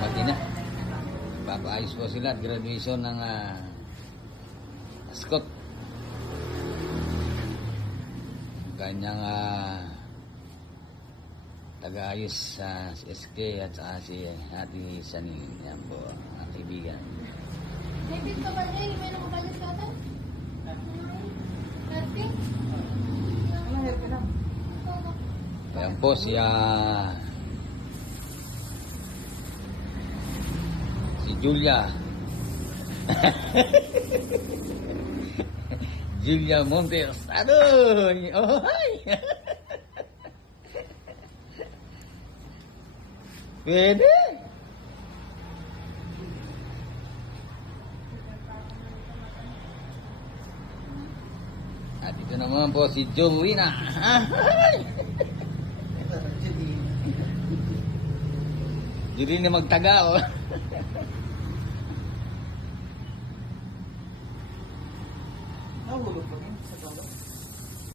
Makina. Papaayos po sila at graduation ng Ascot. Kanyang taga-ayos sa si SK at saka si Ate Sani. Yan po, ang kaibigan. David ka ba rin? May nakabalas ka ito? Happy? Ayan po siya si Julia. Julia Montes. Adoy! Oh, hi! Pwede! At ito naman po si Jolina. Hi! Jolina magtaga, oh. Nahulog ba yun sa baba?